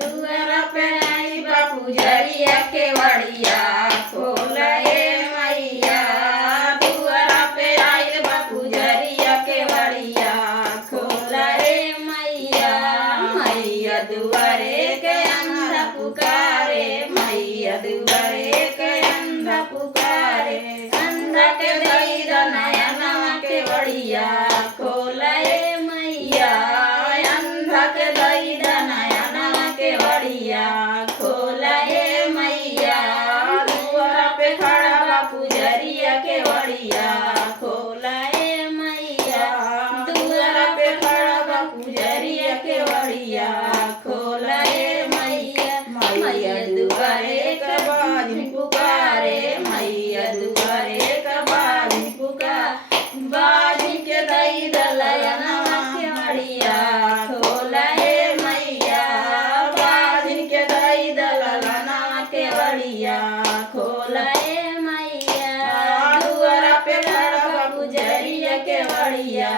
दुआरा पे आई बापू जरिया के वड़िया खोला ए मैया। दुआरा पे आई बापू जरिया के वड़िया खोला ए मैया। मैया दुआरे के अंधा पुकारे, मैया दुआरे के अंधा पुकारे। अंधा के दई नया नवा के वड़िया खोला ए मैया। अंधा के दई नया नवा के वड़िया खोला ए मैया। दुआरा पे खड़ा बापू जरिया के वड़िया खोला ए मैया। दुआरा पे खड़ा बापू जरिया के वड़िया खोला ए मैया। मैया दुआरे का बाजिन पुकारे, मैया दुआरे का बाजिन पुकार। बाजिन के दई दलया नवा के वड़िया खोला ए मैया। बाजिन के दई दलया नवा के वड़िया खोला ए मैया। दुआरा पे खड़ा बापू जरिया के वड़िया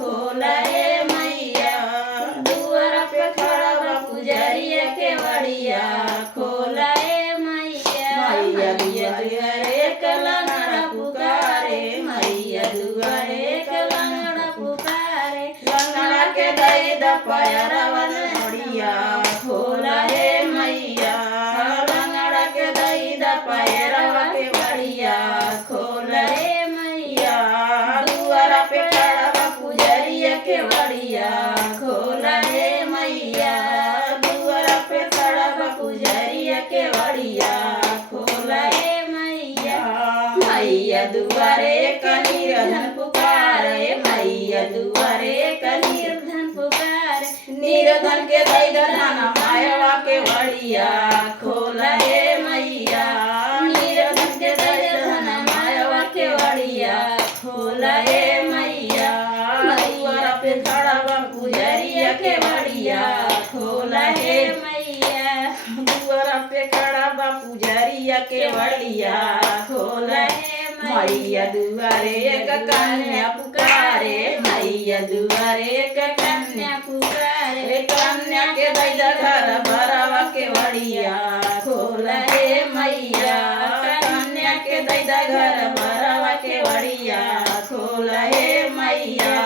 खोला ए मैया। दुआरा पे खड़ा बापू जरिया के वड़िया खोला ए मैया। मैया दुआरे के लंगड़ा पुकारे, मैया दुआरे के लंगड़ा पुकारे। लंगड़ा के दई दपयरवा वड़िया खोला ए मैया। लंगड़ा के दई दपयरवा के वड़िया खोला ए मैया। दुआरा पे खड़ा बापू जरिया के वड़िया खोला ए मैया। दुआरा पे खड़ा बापू जरिया के वड़िया खोला ए मैया। मैया दुआरे का निर्धन पुकारे, मैया दुआरे का निर्धन पुकारे। निर्धन के दई धना मायवा के वड़िया खोला ए मैया। निर्धन के दई धना मायवा के वड़िया खोला ए मैया। दुआरा पे खड़ा बापू जरिया के वड़िया खोला ए मैया। दुआरा पे खड़ा बापू जरिया के वड़िया खोला ए मैया। दुआरे एक कन्या पुकारे, मैया दुआरे एक कन्या पुकारे। कन्या के दई घर भरवा के वड़िया खोला ए मैया। कन्या के दई घर भरवा के वड़िया खोला ए मैया।